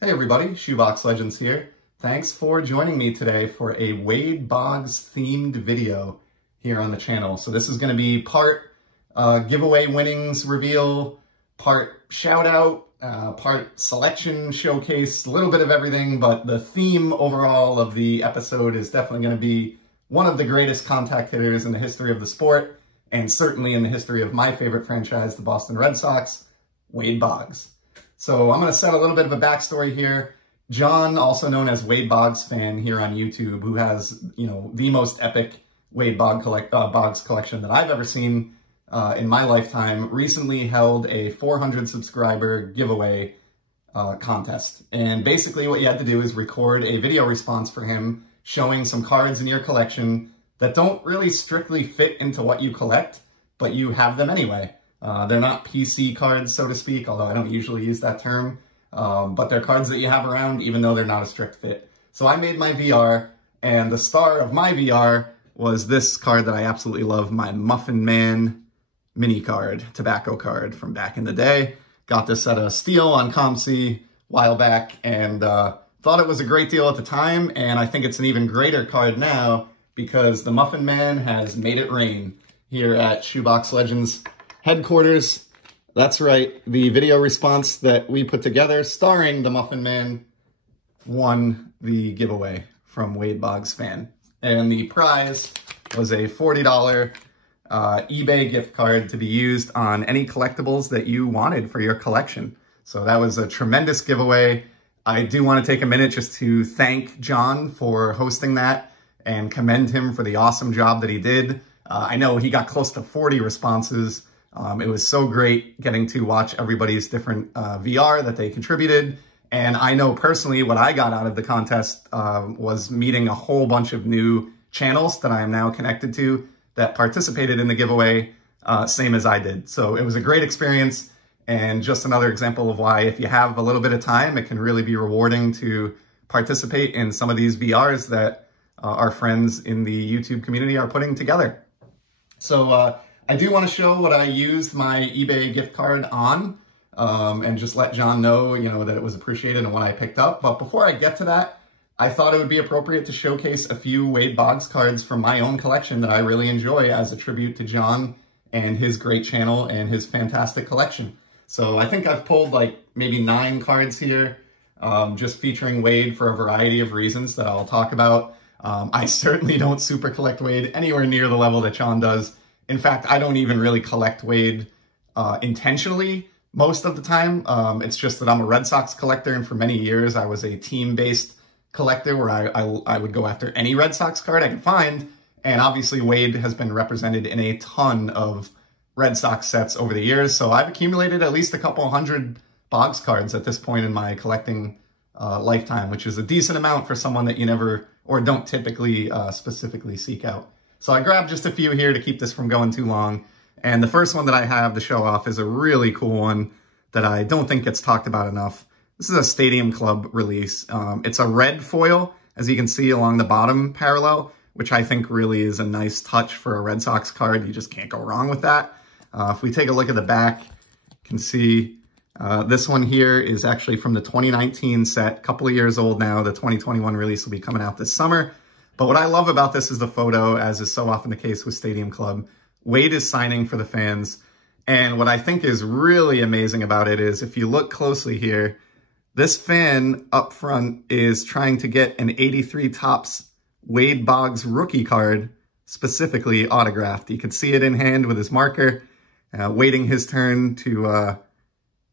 Hey everybody, Shoebox Legends here. Thanks for joining me today for a Wade Boggs themed video here on the channel. So this is going to be part giveaway winnings reveal, part shout out, part selection showcase, a little bit of everything, but the theme overall of the episode is definitely going to be one of the greatest contact hitters in the history of the sport, and certainly in the history of my favorite franchise, the Boston Red Sox, Wade Boggs. So I'm going to set a little bit of a backstory here. John, also known as Wade Boggs Fan here on YouTube, who has, the most epic Wade Boggs collection that I've ever seen in my lifetime, recently held a 400 subscriber giveaway contest. And basically what you had to do is record a video response for him showing some cards in your collection that don't really strictly fit into what you collect, but you have them anyway. They're not PC cards, so to speak, although I don't usually use that term, but they're cards that you have around, even though they're not a strict fit. So I made my VR, and the star of my VR was this card that I absolutely love, my Muffin Man mini card, tobacco card from back in the day. Got this at a steal on ComC a while back, and thought it was a great deal at the time, and I think it's an even greater card now, because the Muffin Man has made it rain here at Shoebox Legends headquarters. That's right, the video response that we put together starring the Muffin Man won the giveaway from Wade Boggs Fan. And the prize was a $40 eBay gift card to be used on any collectibles that you wanted for your collection. So that was a tremendous giveaway. I do want to take a minute just to thank John for hosting that and commend him for the awesome job that he did. I know he got close to 40 responses. It was so great getting to watch everybody's different VR that they contributed. And I know personally what I got out of the contest was meeting a whole bunch of new channels that I am now connected to that participated in the giveaway, same as I did. So it was a great experience, and just another example of why, if you have a little bit of time, it can really be rewarding to participate in some of these VRs that our friends in the YouTube community are putting together. So I do want to show what I used my eBay gift card on, and just let John know, that it was appreciated and what I picked up. But before I get to that, I thought it would be appropriate to showcase a few Wade Boggs cards from my own collection that I really enjoy as a tribute to John and his great channel and his fantastic collection. So I think I've pulled like maybe 9 cards here, just featuring Wade for a variety of reasons that I'll talk about. I certainly don't super collect Wade anywhere near the level that John does. In fact, I don't even really collect Wade intentionally most of the time. It's just that I'm a Red Sox collector, and for many years I was a team-based collector where I would go after any Red Sox card I could find, and obviously Wade has been represented in a ton of Red Sox sets over the years, so I've accumulated at least a couple hundred Boggs cards at this point in my collecting lifetime, which is a decent amount for someone that you never or don't typically specifically seek out. So I grabbed just a few here to keep this from going too long. And the first one that I have to show off is a really cool one that I don't think gets talked about enough. This is a Stadium Club release. It's a red foil, as you can see along the bottom parallel, which I think really is a nice touch for a Red Sox card. You just can't go wrong with that. If we take a look at the back, you can see this one here is actually from the 2019 set, a couple of years old now. The 2021 release will be coming out this summer. But what I love about this is the photo, as is so often the case with Stadium Club. Wade is signing for the fans. And what I think is really amazing about it is, if you look closely here, this fan up front is trying to get an 83 Topps Wade Boggs rookie card specifically autographed. You can see it in hand with his marker, waiting his turn to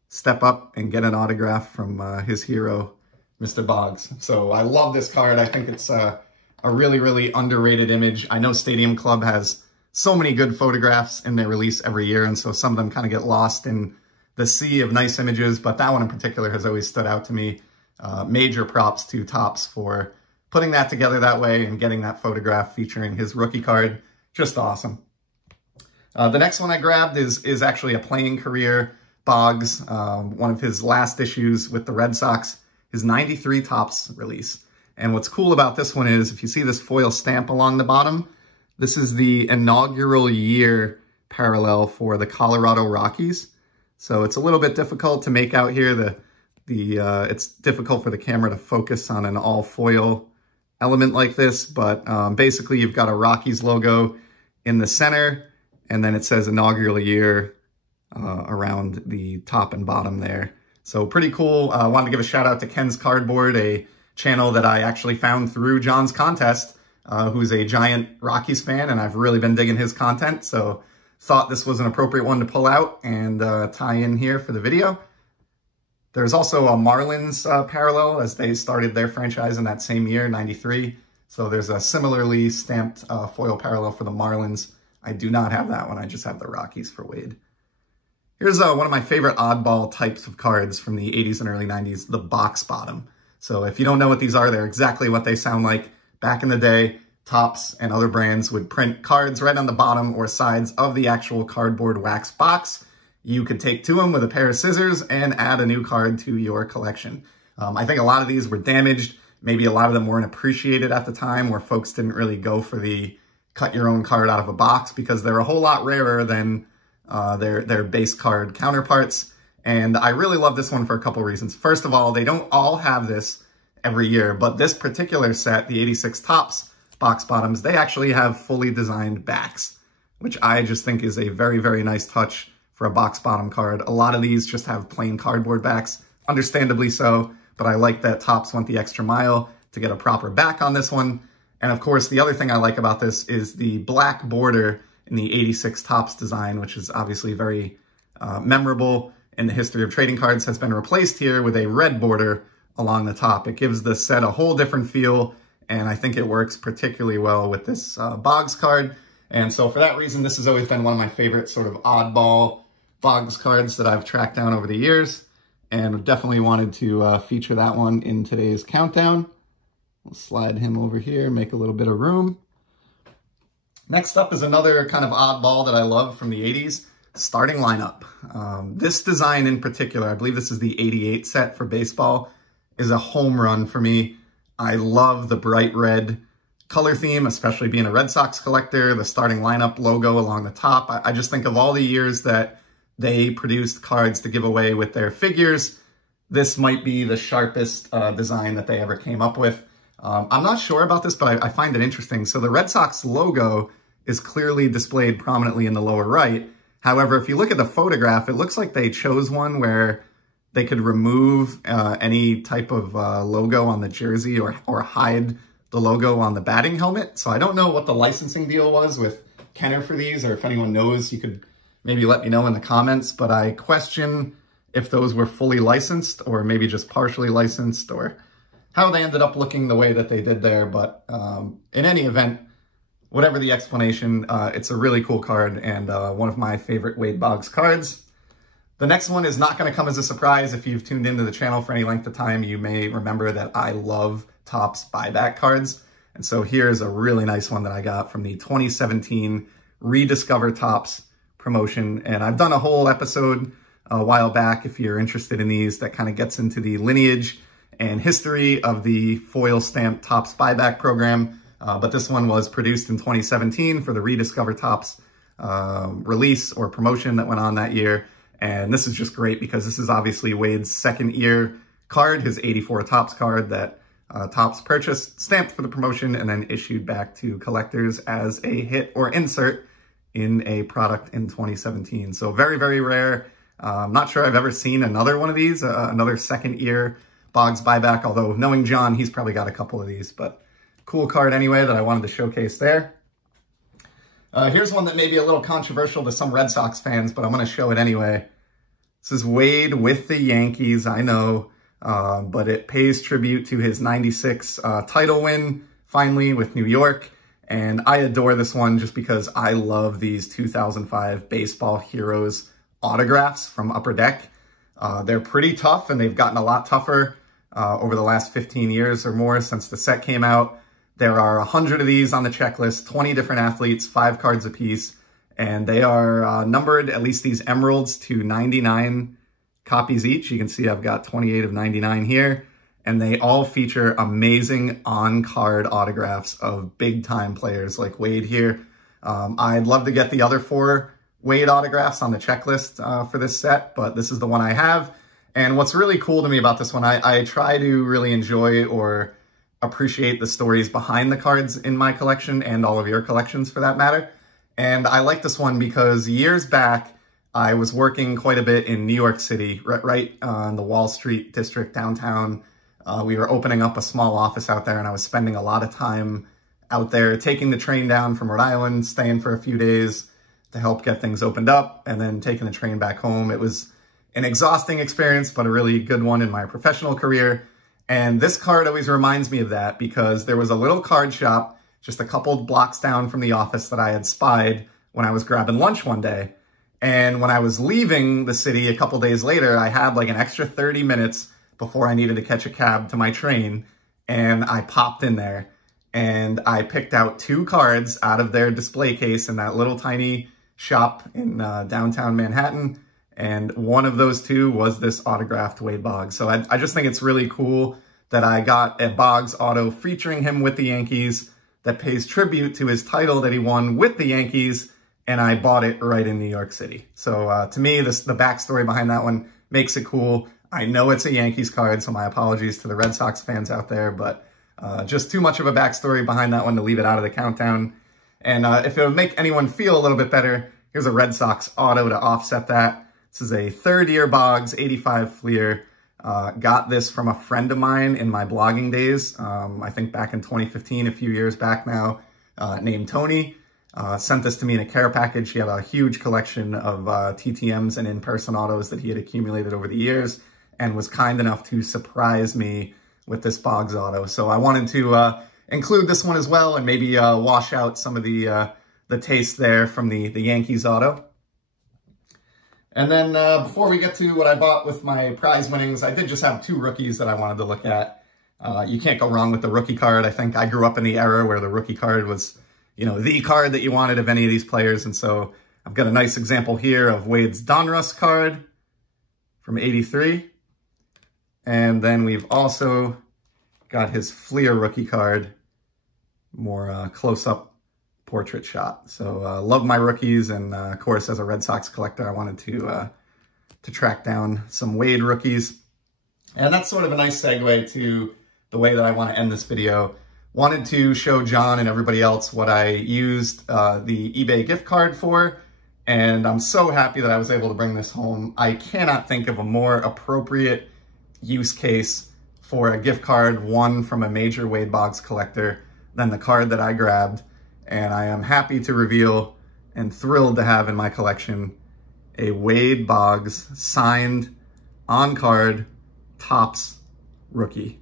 step up and get an autograph from his hero, Mr. Boggs. So I love this card. I think it's a really, really underrated image. I know Stadium Club has so many good photographs in their release every year, and so some of them kind of get lost in the sea of nice images, but that one in particular has always stood out to me. Major props to Topps for putting that together that way and getting that photograph featuring his rookie card. Just awesome. The next one I grabbed is actually a playing career Boggs, one of his last issues with the Red Sox, his 93 Topps release. And what's cool about this one is, if you see this foil stamp along the bottom, this is the inaugural year parallel for the Colorado Rockies. So it's a little bit difficult to make out here the It's difficult for the camera to focus on an all foil element like this, but basically you've got a Rockies logo in the center, and then it says inaugural year around the top and bottom there. So pretty cool. I wanted to give a shout out to Ken's Cardboard, a channel that I actually found through John's contest, who's a giant Rockies fan, and I've really been digging his content. So thought this was an appropriate one to pull out and tie in here for the video. There's also a Marlins parallel, as they started their franchise in that same year, 93. So there's a similarly stamped foil parallel for the Marlins. I do not have that one. I just have the Rockies for Wade. Here's one of my favorite oddball types of cards from the 80s and early 90s, the box bottom. So if you don't know what these are, they're exactly what they sound like. Back in the day, Topps and other brands would print cards right on the bottom or sides of the actual cardboard wax box. You could take to them with a pair of scissors and add a new card to your collection. I think a lot of these were damaged. Maybe a lot of them weren't appreciated at the time, where folks didn't really go for the cut your own card out of a box, because they're a whole lot rarer than their base card counterparts. And I really love this one for a couple reasons. First of all, they don't all have this every year, but this particular set, the 86 Topps box bottoms, they actually have fully designed backs, which I just think is a very, very nice touch for a box bottom card. A lot of these just have plain cardboard backs, understandably so, but I like that Topps went the extra mile to get a proper back on this one. And of course, the other thing I like about this is the black border in the 86 Topps design, which is obviously very memorable in the history of trading cards, has been replaced here with a red border along the top. It gives the set a whole different feel, and I think it works particularly well with this Boggs card. And so for that reason, this has always been one of my favorite sort of oddball Boggs cards that I've tracked down over the years, and definitely wanted to feature that one in today's countdown. We'll slide him over here, make a little bit of room. Next up is another kind of oddball that I love from the 80s, starting lineup. This design in particular, I believe this is the 88 set for baseball, is a home run for me. I love the bright red color theme, especially being a Red Sox collector, the starting lineup logo along the top. I just think of all the years that they produced cards to give away with their figures, this might be the sharpest design that they ever came up with. I'm not sure about this, but I find it interesting. So the Red Sox logo is clearly displayed prominently in the lower right. However, if you look at the photograph, it looks like they chose one where they could remove any type of logo on the jersey or hide the logo on the batting helmet. So I don't know what the licensing deal was with Kenner for these, or if anyone knows, you could maybe let me know in the comments, but I question if those were fully licensed or maybe just partially licensed, or how they ended up looking the way that they did there. But in any event, whatever the explanation, it's a really cool card and one of my favorite Wade Boggs cards. The next one is not going to come as a surprise. If you've tuned into the channel for any length of time, you may remember that I love Topps buyback cards. And so here's a really nice one that I got from the 2017 Rediscover Topps promotion. And I've done a whole episode a while back, if you're interested in these, that kind of gets into the lineage and history of the foil stamped Topps buyback program. But this one was produced in 2017 for the Rediscover Topps release or promotion that went on that year. And this is just great because this is obviously Wade's second year card, his 84 Topps card that Topps purchased, stamped for the promotion, and then issued back to collectors as a hit or insert in a product in 2017. So very, very rare. I'm not sure I've ever seen another one of these, another second year Boggs buyback, although knowing John, he's probably got a couple of these, but cool card anyway that I wanted to showcase there. Here's one that may be a little controversial to some Red Sox fans, but I'm going to show it anyway. This is Wade with the Yankees, I know, but it pays tribute to his 96 title win, finally, with New York. And I adore this one just because I love these 2005 Baseball Heroes autographs from Upper Deck. They're pretty tough, and they've gotten a lot tougher over the last 15 years or more since the set came out. There are 100 of these on the checklist, 20 different athletes, 5 cards apiece, and they are numbered, at least these emeralds, to 99 copies each. You can see I've got 28 of 99 here, and they all feature amazing on-card autographs of big-time players like Wade here. I'd love to get the other 4 Wade autographs on the checklist for this set, but this is the one I have. And what's really cool to me about this one, I try to really enjoy or appreciate the stories behind the cards in my collection and all of your collections for that matter. And I like this one because years back, I was working quite a bit in New York City, right in the Wall Street district downtown. We were opening up a small office out there, and I was spending a lot of time out there taking the train down from Rhode Island, staying for a few days to help get things opened up, and then taking the train back home. It was an exhausting experience, but a really good one in my professional career. And this card always reminds me of that because there was a little card shop just a couple blocks down from the office that I had spied when I was grabbing lunch one day. And when I was leaving the city a couple days later, I had like an extra 30 minutes before I needed to catch a cab to my train. And I popped in there and I picked out 2 cards out of their display case in that little tiny shop in downtown Manhattan. And one of those 2 was this autographed Wade Boggs. So I just think it's really cool that I got a Boggs auto featuring him with the Yankees that pays tribute to his title that he won with the Yankees, and I bought it right in New York City. So to me, the backstory behind that one makes it cool. I know it's a Yankees card, so my apologies to the Red Sox fans out there, but just too much of a backstory behind that one to leave it out of the countdown. And if it would make anyone feel a little bit better, here's a Red Sox auto to offset that. This is a third-year Boggs, 85 Fleer. Got this from a friend of mine in my blogging days, I think back in 2015, a few years back now, named Tony. Sent this to me in a care package. He had a huge collection of TTMs and in-person autos that he had accumulated over the years and was kind enough to surprise me with this Boggs auto. So I wanted to include this one as well and maybe wash out some of the taste there from the Yankees auto. And then before we get to what I bought with my prize winnings, I did just have 2 rookies that I wanted to look at. You can't go wrong with the rookie card. I think I grew up in the era where the rookie card was, you know, the card that you wanted of any of these players. And so I've got a nice example here of Wade's Donruss card from '83. And then we've also got his Fleer rookie card, more close-up portrait shot. So love my rookies, and of course, as a Red Sox collector, I wanted to track down some Wade rookies. And that's sort of a nice segue to the way that I want to end this video. Wanted to show John and everybody else what I used the eBay gift card for, and I'm so happy that I was able to bring this home. I cannot think of a more appropriate use case for a gift card, one from a major Wade Boggs collector, than the card that I grabbed. And I am happy to reveal and thrilled to have in my collection a Wade Boggs signed on-card Topps rookie.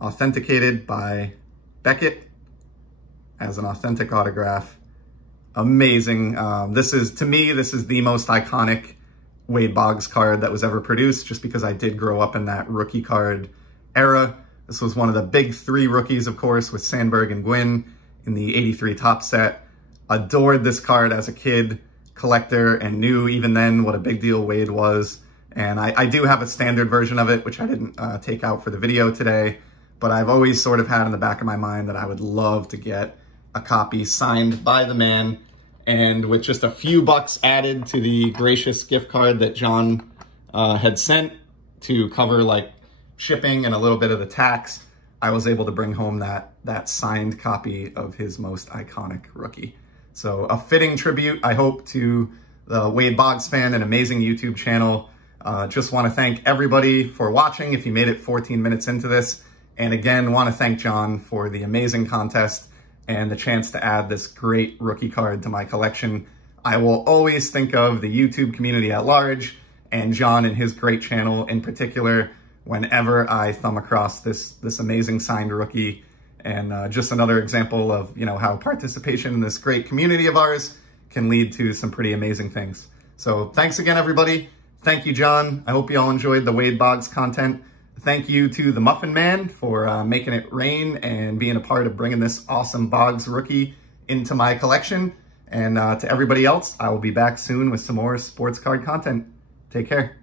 Authenticated by Beckett as an authentic autograph. Amazing. To me, this is the most iconic Wade Boggs card that was ever produced, just because I did grow up in that rookie card era. This was one of the big 3 rookies, of course, with Sandberg and Gwynn in the '83 Topps set. Adored this card as a kid collector and knew even then what a big deal Wade was. And I do have a standard version of it, which I didn't take out for the video today, but I've always sort of had in the back of my mind that I would love to get a copy signed by the man. And with just a few bucks added to the gracious gift card that John had sent to cover like shipping and a little bit of the tax, I was able to bring home that signed copy of his most iconic rookie. So a fitting tribute, I hope, to the Wade Boggs Fan, an amazing YouTube channel. Just want to thank everybody for watching if you made it 14 minutes into this. And again, want to thank John for the amazing contest and the chance to add this great rookie card to my collection. I will always think of the YouTube community at large and John and his great channel in particular whenever I thumb across this amazing signed rookie. And just another example of, you know, how participation in this great community of ours can lead to some pretty amazing things. So thanks again, everybody. Thank you, John. I hope you all enjoyed the Wade Boggs content. Thank you to the Muffin Man for making it rain and being a part of bringing this awesome Boggs rookie into my collection. And to everybody else, I will be back soon with some more sports card content. Take care.